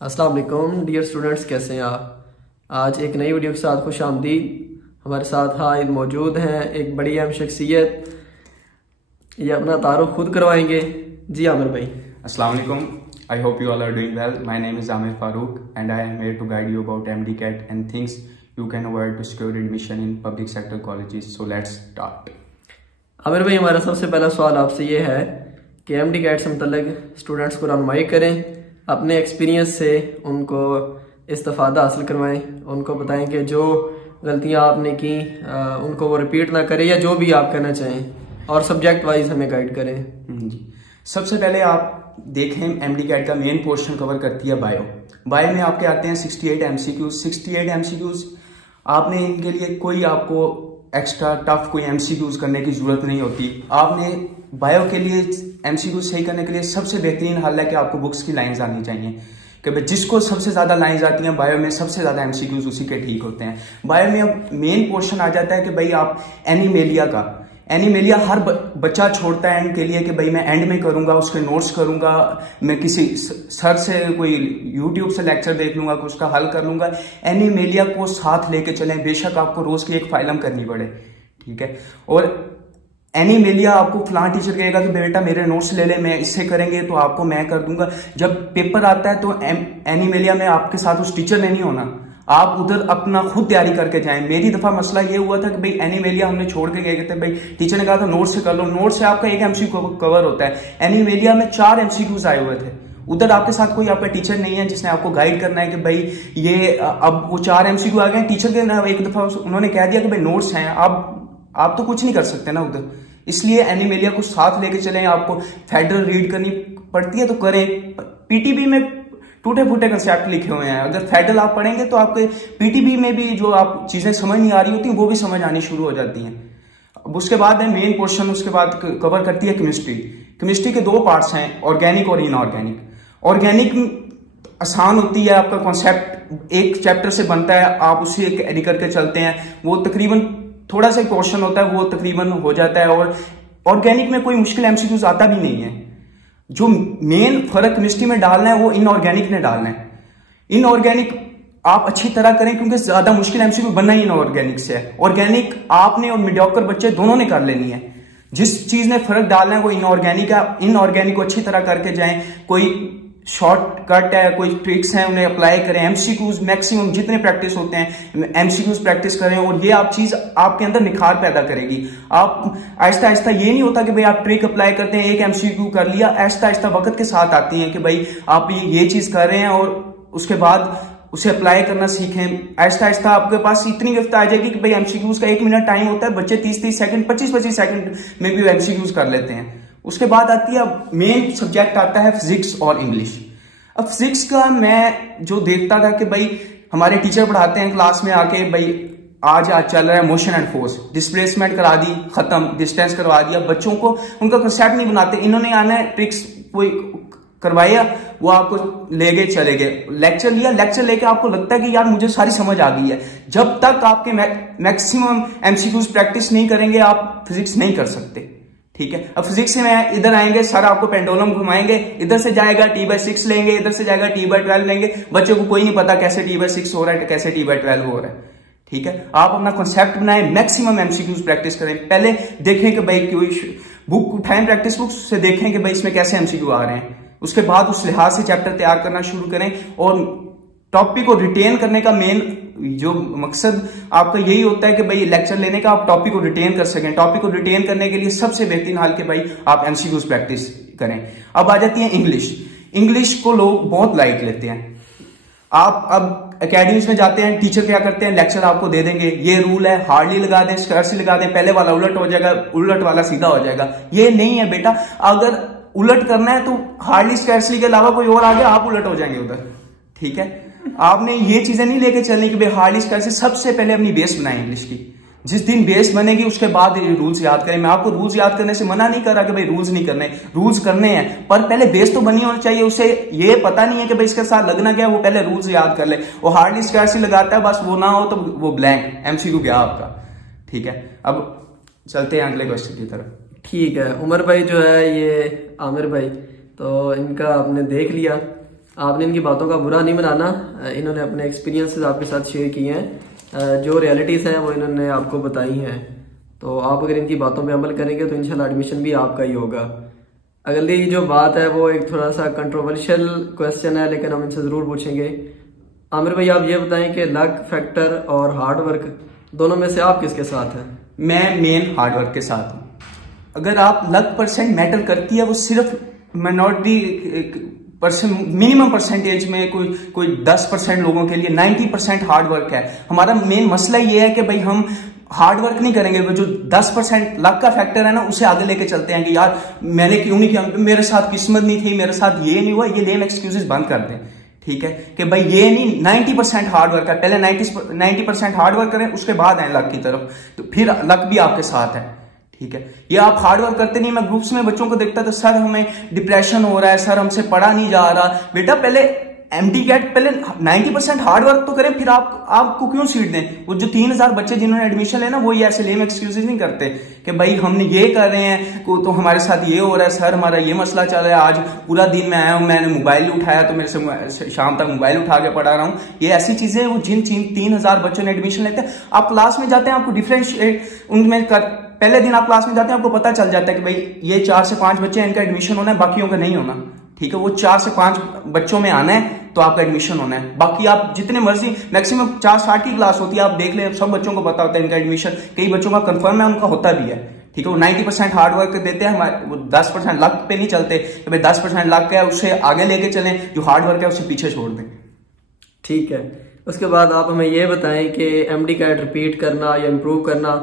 अस्सलाम वालेकुम dear students, कैसे हैं आप। आज एक नई वीडियो के साथ खुश आमदीद। हमारे साथ हाजिर मौजूद हैं एक बड़ी अहम शख्सियत। ये अपना तारुफ खुद करवाएंगे। जी आमिर भाई। अस्सलाम वालेकुम। I hope you all are doing well. My name is Amir Farooq and I am here to guide you about MDCAT and things you can avoid to secure admission in public sector colleges. So let's start. Aamir भाई, हमारा सबसे पहला सवाल आपसे ये है कि MDCAT से मुतल्लिक स्टूडेंट्स को रहनुमाई करें, अपने एक्सपीरियंस से उनको इस्तेफादा हासिल करवाएं, उनको बताएं कि जो गलतियां आपने की उनको वो रिपीट ना करें या जो भी आप कहना चाहें, और सब्जेक्ट वाइज हमें गाइड करें। जी, सबसे पहले आप देखें MDCAT का मेन पोर्शन कवर करती है बायो में आपके आते हैं 68 MCQs। 68 MCQs आपने इनके लिए कोई आपको एक्स्ट्रा टफ कोई MCQs करने की जरूरत नहीं होती। आपने बायो के लिए MCQs सही करने के लिए सबसे बेहतरीन हल है कि आपको बुक्स की लाइंस आनी चाहिए कि भाई जिसको सबसे ज्यादा लाइंस आती हैं बायो में सबसे ज्यादा MCQs उसी के ठीक होते हैं। बायो में अब मेन पोर्शन आ जाता है कि भाई आप एनीमेलिया हर बच्चा छोड़ता है एंड के लिए कि भाई मैं एंड में करूंगा, उसके नोट्स करूंगा, मैं किसी सर से कोई यूट्यूब से लेक्चर देख लूंगा, उसका हल कर लूंगा। एनीमेलिया को साथ लेके चलें, बेशक आपको रोज की एक फाइलम करनी पड़े, ठीक है। और एनीमेलिया आपको फलां टीचर कहेगा कि बेटा मेरे नोट्स ले ले, मैं इससे करेंगे तो आपको मैं कर दूंगा। जब पेपर आता है तो एनीमेलिया में आपके साथ उस टीचर ने नहीं होना, आप उधर अपना खुद तैयारी करके जाएं। मेरी दफा मसला ये हुआ था कि भाई एनीमेलिया हमने छोड़ के गए थे, भाई टीचर ने कहा था नोट से कर लो, नोट से आपका एक MCQ कवर होता है। एनीमेलिया में 4 MCQs आए हुए थे, उधर आपके साथ कोई आपका टीचर नहीं है जिसने आपको गाइड करना है कि भाई ये अब वो 4 MCQ आ गए। टीचर के ना एक दफा उन्होंने कह दिया कि भाई नोट्स हैं, आप तो कुछ नहीं कर सकते ना उधर, इसलिए एनीमेलिया को साथ लेके चलें। आपको फेडरल रीड करनी पड़ती है तो करें। PTB में टूटे फूटे कंसेप्ट लिखे हुए हैं, अगर फेडरल आप पढ़ेंगे तो आपके PTB में भी जो आप चीजें समझ नहीं आ रही होती वो भी समझ आनी शुरू हो जाती हैं। अब उसके बाद है मेन पोर्शन, उसके बाद कवर करती है केमिस्ट्री के 2 पार्ट्स हैं, ऑर्गेनिक और इनऑर्गेनिक। ऑर्गेनिक आसान होती है, आपका कॉन्सेप्ट एक चैप्टर से बनता है, आप उसी एक एडी करके चलते हैं, वो तकरीबन थोड़ा सा पोर्शन होता है वो तकरीबन हो जाता है। और ऑर्गेनिक में कोई मुश्किल MCQs आता भी नहीं है। जो मेन फर्क केमिस्ट्री में डालना है वो इनऑर्गेनिक ने डालना है। इनऑर्गेनिक आप अच्छी तरह करें क्योंकि ज्यादा मुश्किल MCQ बनना ही इनऑर्गेनिक से है। ऑर्गेनिक आपने और मीडियोकर बच्चे दोनों ने कर लेनी है। जिस चीज ने फर्क डालना है वो इनऑर्गेनिक है। इनऑर्गेनिक को अच्छी तरह करके जाएं, कोई शॉर्टकट है, कोई ट्रिक्स हैं, उन्हें अप्लाई करें। MCQs मैक्सिमम जितने प्रैक्टिस होते हैं MCQs प्रैक्टिस करें, और ये आप चीज आपके अंदर निखार पैदा करेगी। आप आहिस्ता आहिस्ता, ये नहीं होता कि भाई आप ट्रिक अप्लाई करते हैं, एक MCQ कर लिया, आहिस्ता आहिस्ता वक्त के साथ आती है कि भाई आप ये चीज कर रहे हैं और उसके बाद उसे अप्लाई करना सीखें। आहिस्ता आहिस्ता आपके पास इतनी गिरफ्त आ जाएगी कि भाई MCQs का 1 मिनट टाइम होता है, बच्चे 30-30 सेकंड 25-25 सेकंड में भी MCQs कर लेते हैं। उसके बाद आती है मेन सब्जेक्ट आता है फिजिक्स और इंग्लिश। अब फिजिक्स का मैं जो देखता था कि भाई हमारे टीचर पढ़ाते हैं क्लास में आके, भाई आज चल रहा है मोशन एंड फोर्स, डिस्प्लेसमेंट करा दी, खत्म, डिस्टेंस करवा दिया, बच्चों को उनका कंसेप्ट नहीं बनाते। इन्होंने आना है ट्रिक्स कोई करवाया, वो आपको ले गए चले गए, लेक्चर लिया, लेक्चर लेके आपको लगता है कि यार मुझे सारी समझ आ गई है। जब तक आपके मैक्सिमम MCQs प्रैक्टिस नहीं करेंगे आप फिजिक्स नहीं कर सकते, ठीक है। अब फिजिक्स में इधर आएंगे, सर आपको पेंडुलम घुमाएंगे, इधर से जाएगा T/6 लेंगे, इधर से जाएगा T/12 लेंगे। बच्चों को कोई नहीं पता कैसे T/6 हो रहा है, कैसे T/12 हो रहा है, ठीक है। आप अपना कॉन्सेप्ट बनाएं, मैक्सिमम MCQs प्रैक्टिस करें। पहले देखें कि भाई कोई बुक उठाएं, प्रैक्टिस बुक से देखें कि भाई इसमें कैसे MCQ आ रहे हैं। उसके बाद उस लिहाज से चैप्टर तैयार करना शुरू करें। और टॉपिक को रिटेन करने का मेन जो मकसद आपका यही होता है कि भाई लेक्चर लेने का आप टॉपिक को रिटेन कर सकें। टॉपिक को रिटेन करने के लिए सबसे बेहतरीन हाल कि भाई आप MCQs प्रैक्टिस करें। अब आ जाती है इंग्लिश को लोग बहुत लाइट लेते हैं। आप अब एकेडमीज में जाते हैं, टीचर क्या करते हैं, लेक्चर आपको दे देंगे, ये रूल है, हार्डली लगा दें, स्कर्सी लगा दें, पहले वाला उलट हो जाएगा, उलट वाला सीधा हो जाएगा। ये नहीं है बेटा, अगर उलट करना है तो हार्डली स्कर्सली के अलावा कोई और आ गया, आप उलट हो जाएंगे उधर, ठीक है। आपने ये चीजें नहीं लेके चलनी कि भाई हार्डली स्कर्सली, सबसे पहले अपनी बेस बनाए इंग्लिश की। जिस दिन बेस बनेगी उसके बाद रूल्स याद करें। मैं आपको रूल्स याद करने से मना नहीं कर रहा कि भाई रूल्स नहीं करने, रूल्स करने हैं, पर पहले बेस तो बनी होनी चाहिए। उसे ये पता नहीं है कि भाई इसके साथ लगना क्या, वो पहले रूल्स याद कर ले। वो हार्डली स्कैर्सली लगाता है, बस वो ना हो तो वो ब्लैंक MCQ गया आपका, ठीक है। अब चलते हैं अगले क्वेश्चन की तरफ। ठीक है, उमर भाई जो है ये आमिर भाई, तो इनका आपने देख लिया आपने इनकी बातों का बुरा नहीं मनाना, इन्होंने अपने एक्सपीरियंसेस आपके साथ शेयर किए हैं, जो रियलिटीज़ हैं वो इन्होंने आपको बताई हैं। तो आप अगर इनकी बातों पे अमल करेंगे तो इंशाल्लाह एडमिशन भी आपका ही होगा। अगली जो बात है वो एक थोड़ा सा कंट्रोवर्शियल क्वेश्चन है, लेकिन हम इनसे ज़रूर पूछेंगे। आमिर भाई, आप ये बताएं कि लक फैक्टर और हार्ड वर्क दोनों में से आप किसके साथ हैं? मैं मेन हार्ड वर्क के साथ हूँ। अगर आप लक परसेंट मैटर करती है, वो सिर्फ माइनॉरिटी परसेंट, मिनिमम परसेंटेज में कोई 10% लोगों के लिए 90% हार्ड वर्क है। हमारा मेन मसला ये है कि भाई हम हार्ड वर्क नहीं करेंगे, वो जो 10% लक का फैक्टर है ना, उसे आगे लेके चलते हैं कि यार मैंने क्यों नहीं किया, मेरे साथ किस्मत नहीं थी, मेरे साथ ये नहीं हुआ। ये लेम एक्सक्यूजेस बंद कर दें, ठीक है, कि भाई ये नहीं 90% हार्ड वर्क है, पहले 90% हार्ड वर्क करें, उसके बाद आए लक की तरफ, तो फिर लक भी आपके साथ है, ठीक है। ये आप हार्ड वर्क करते नहीं। मैं ग्रुप्स में बच्चों को देखता तो सर हमें डिप्रेशन हो रहा है, सर हमसे पढ़ा नहीं जा रहा। बेटा पहले एमडी कैट, पहले 90% हार्ड वर्क तो करें, फिर आपको क्यों सीट दें। वो जो 3000 बच्चे जिन्होंने एडमिशन लेना, वो ये ऐसे लेम एक्सक्यूजेस नहीं करते कि भाई हमने ये कर रहे हैं तो हमारे साथ ये हो रहा है, सर हमारा ये मसला चल रहा है, आज पूरा दिन मैं आया हूं, मैंने मोबाइल उठाया तो मेरे से शाम तक मोबाइल उठा के पढ़ा रहा हूं। ये ऐसी चीजें वो जिन 3000 बच्चों ने एडमिशन लेते हैं, आप क्लास में जाते हैं, आपको डिफरेंशिएट उनमें पहले दिन आप क्लास में जाते हैं, आपको पता चल जाता है कि भाई ये 4 से 5 बच्चे हैं, इनका एडमिशन होना है, बाकियों का नहीं होना, ठीक है। वो 4 से 5 बच्चों में आना है तो आपका एडमिशन होना है। बाकी आप जितने मर्जी, मैक्सिमम 40-60 की क्लास होती है, आप देख ले, सब बच्चों को पता होता है इनका एडमिशन। कई बच्चों का कंफर्म है, उनका होता भी है, ठीक है। वो 90% हार्ड वर्क देते हैं, हमारे वो 10% लक पे नहीं चलते कि भाई 10% लक है उससे आगे लेके चलें, जो हार्ड वर्क है उसे पीछे छोड़ दें, ठीक है। उसके बाद आप हमें ये बताएं कि एमडी कैट रिपीट करना या इम्प्रूव करना,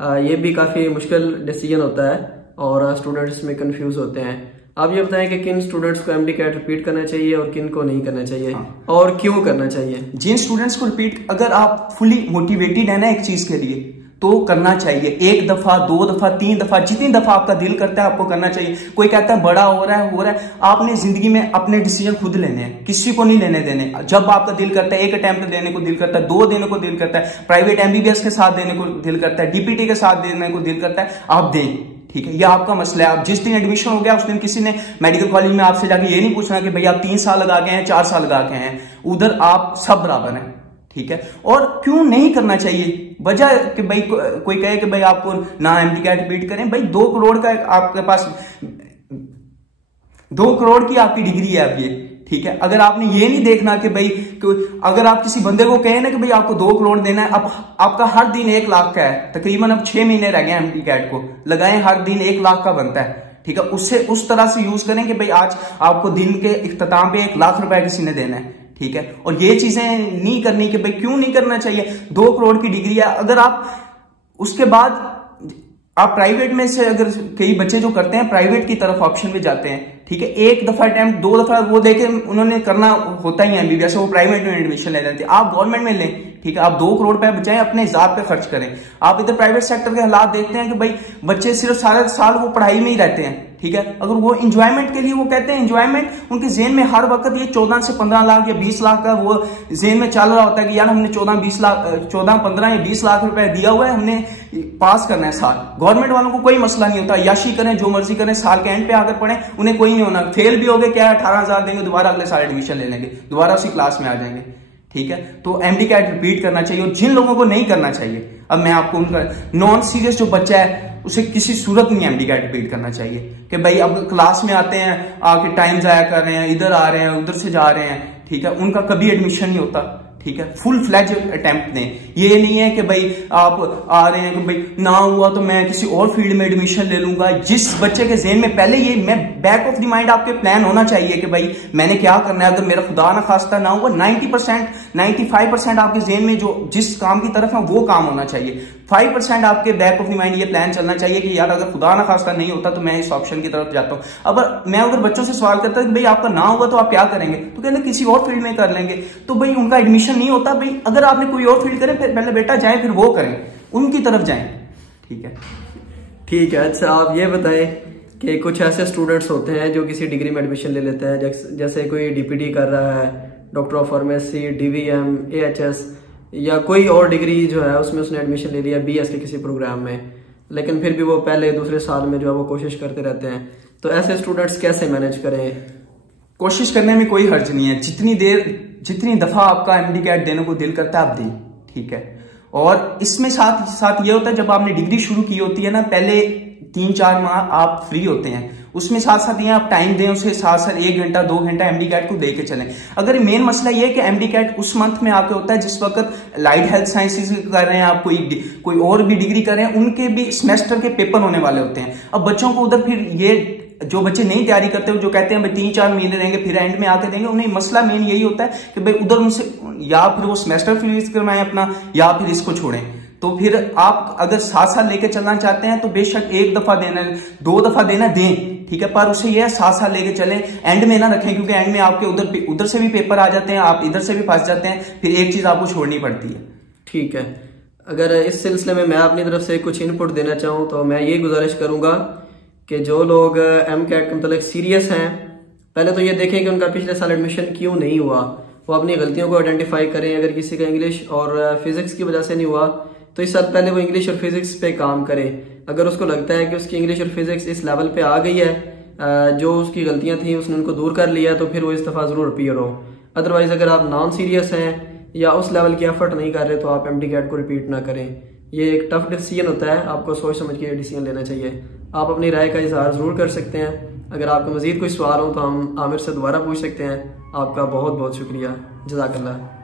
ये भी काफ़ी मुश्किल डिसीजन होता है और स्टूडेंट्स में कंफ्यूज होते हैं। आप ये बताएं कि किन स्टूडेंट्स को एमडी कैट रिपीट करना चाहिए और किन को नहीं करना चाहिए, और क्यों करना चाहिए। जिन स्टूडेंट्स को रिपीट, अगर आप फुली मोटिवेटेड है ना एक चीज के लिए, तो करना चाहिए। 1 दफा, 2 दफा, 3 दफा, जितनी दफा आपका दिल करता है आपको करना चाहिए। कोई कहता है बड़ा हो रहा है, आपने जिंदगी में अपने डिसीजन खुद लेने हैं, किसी को नहीं लेने देने। जब आपका दिल करता है, 1 अटेम्प्ट देने को दिल करता है, 2 देने को दिल करता है, प्राइवेट एमबीबीएस के साथ देने को दिल करता है, डीपीटी के साथ देने को दिल करता है, आप दें, ठीक है। ये आपका मसला है। आप जिस दिन एडमिशन हो गया उस दिन किसी ने मेडिकल कॉलेज में आपसे जाके ये नहीं पूछना कि भाई आप 3 साल लगा के हैं, 4 साल लगा के हैं, उधर आप सब बराबर हैं, ठीक है। और क्यों नहीं करना चाहिए, वजह कि भाई कोई कहे कि भाई आपको ना एमडी कैट रिपीट करें, भाई 2 करोड़ का आपके पास 2 करोड़ की आपकी डिग्री है अब ये, ठीक है। अगर आपने ये नहीं देखना कि भाई अगर आप किसी बंदे को कहें ना कि भाई आपको 2 करोड़ देना है, अब आपका हर दिन 1 लाख का है, तकरीबन अब 6 महीने रह गए एमडी कैट को, लगाएं हर दिन 1 लाख का बनता है, ठीक है। उससे उस तरह से यूज करें कि भाई आज आपको दिन के इख्तिताम पे 1 लाख रुपए किसी ने देना है, ठीक है। और ये चीजें नहीं करनी कि भाई क्यों नहीं करना चाहिए। 2 करोड़ की डिग्री है, अगर आप उसके बाद आप प्राइवेट में से, अगर कई बच्चे जो करते हैं प्राइवेट की तरफ ऑप्शन में जाते हैं, ठीक है, 1 दफा अटेम्प्ट, 2 दफा वो देके उन्होंने करना होता ही है एमबीबीएस, वो प्राइवेट में एडमिशन ले लेते हैं। आप गवर्नमेंट में लें, ठीक है, आप 2 करोड़ रुपए बचाएं, अपने हिसाब पे खर्च करें। आप इधर प्राइवेट सेक्टर के हालात देखते हैं कि भाई बच्चे सिर्फ सारा साल वो पढ़ाई में ही रहते हैं, ठीक है। अगर वो इंजॉयमेंट के लिए, वो कहते हैं इंजॉयमेंट, उनके जेन में हर वक्त ये 14 से 15 लाख या 20 लाख का वो जेन में चल रहा होता है कि यार हमने 14, 15 या 20 लाख रुपए दिया हुआ है, हमने पास करना है साल। गवर्नमेंट वालों को कोई मसला नहीं होता, याशी करें, जो मर्जी करें, साल के एंड पे आकर पढ़ें, उन्हें कोई नहीं होना। फेल भी हो गए क्या, 18,000 देंगे, दोबारा अगले साल एडमिशन ले लेंगे, दोबारा उसी क्लास में आ जाएंगे, ठीक है। तो एमडी कैट रिपीट करना चाहिए। और जिन लोगों को नहीं करना चाहिए, अब मैं आपको उनका, नॉन सीरियस जो बच्चा है उसे किसी सूरत नहीं एमडी कैट रिपीट करना चाहिए कि भाई अब क्लास में आते हैं, आके टाइम जाया कर रहे हैं, इधर आ रहे हैं, उधर से जा रहे हैं, ठीक है, उनका कभी एडमिशन नहीं होता, ठीक है। फुल फ्लैज अटेम्प्ट दें। ये नहीं है कि भाई आप आ रहे हैं कि भाई ना हुआ तो मैं किसी और फील्ड में एडमिशन ले लूंगा। जिस बच्चे के ज़हन में पहले ये, मैं बैक ऑफ द माइंड आपके प्लान होना चाहिए कि भाई मैंने क्या करना है, अगर मेरा खुदा ना खास्ता ना हुआ, 90%, 95% आपके ज़हन में जो जिस काम की तरफ है वो काम होना चाहिए। 5% आपके बैक ऑफ द माइंड ये प्लान चलना चाहिए कि यार अगर खुदा ना खास्ता नहीं होता तो मैं इस ऑप्शन की तरफ जाता हूँ। अब मैं अगर बच्चों से सवाल करता कि भाई आपका ना हुआ तो आप क्या करेंगे, तो कहते किसी और फील्ड में कर लेंगे। तो भाई उनका एडमिशन नहीं होता। भाई अगर आपने कोई और फील्ड करें, फिर पहले बेटा जाए, फिर वो करें, उनकी तरफ जाएं, ठीक है। ठीक है। अच्छा, आप ये बताएं कि कुछ ऐसे स्टूडेंट्स होते हैं जो किसी डिग्री में एडमिशन ले लेते हैं, जैसे कोई डीपीटी कर रहा है, doctor of pharmacy, DVM, AHS या कोई और डिग्री जो है उसमें उसने एडमिशन ले लिया बीएस के किसी प्रोग्राम में, लेकिन फिर भी वो पहले दूसरे साल में जो है वो कोशिश करते रहते हैं। तो ऐसे स्टूडेंट्स कैसे मैनेज करें? कोशिश करने में कोई हर्ज नहीं है, जितनी दफा आपका एमडी कैट देने को दिल करता है आप दें, ठीक है। और इसमें साथ साथ ये होता है, जब आपने डिग्री शुरू की होती है ना, पहले 3-4 माह आप फ्री होते हैं, उसमें साथ साथ ये आप टाइम दें, उसके साथ साथ 1 घंटा 2 घंटा एमडी कैट को दे के चलें। अगर मेन मसला ये है कि एमडी कैट उस मंथ में आके होता है जिस वक्त लाइट हेल्थ साइंसेज कर रहे हैं आप, कोई और भी डिग्री कर रहे हैं, उनके भी सेमेस्टर के पेपर होने वाले होते हैं। अब बच्चों को उधर फिर ये जो बच्चे नई तैयारी करते हैं, जो कहते हैं भाई 3-4 महीने रहेंगे फिर एंड में आके देंगे, उन्हें मसला मेन यही होता है कि भाई उधर उनसे या फिर वो सेमेस्टर फिनिश करवाएं अपना, या फिर इसको छोड़ें। तो फिर आप अगर 7 साल लेके चलना चाहते हैं तो बेशक 1 दफा देना, 2 दफा देना दें, ठीक है, पर उसे यह 7 साल लेके चलें, एंड में ना रखें, क्योंकि एंड में आपके उधर से भी पेपर आ जाते हैं, आप इधर से भी फंस जाते हैं, फिर एक चीज आपको छोड़नी पड़ती है। ठीक है, अगर इस सिलसिले में मैं अपनी तरफ से कुछ इनपुट देना चाहूँ तो मैं ये गुजारिश करूंगा कि जो लोग एम कैट के मतलब सीरियस हैं, पहले तो ये देखें कि उनका पिछले साल एडमिशन क्यों नहीं हुआ, वो अपनी गलतियों को आइडेंटिफाई करें। अगर किसी का इंग्लिश और फिजिक्स की वजह से नहीं हुआ तो इस साल पहले वो इंग्लिश और फिजिक्स पे काम करे। अगर उसको लगता है कि उसकी इंग्लिश और फिजिक्स इस लेवल पे आ गई है, जो उसकी गलतियां थी उसने उनको दूर कर लिया, तो फिर वो इस दफ़ा ज़रूर अपीयर हो। अदरवाइज़ अगर आप नॉन सीरियस हैं या उस लेवल की एफर्ट नहीं कर रहे तो आप एमडी कैट को रिपीट ना करें। ये एक टफ डिसीजन होता है, आपको सोच समझ के डिसीजन लेना चाहिए। आप अपनी राय का इजहार ज़रूर कर सकते हैं। अगर आपको मज़ीद कोई सवाल हो तो हम आमिर से दोबारा पूछ सकते हैं। आपका बहुत बहुत शुक्रिया, जज़ाकल्लाह।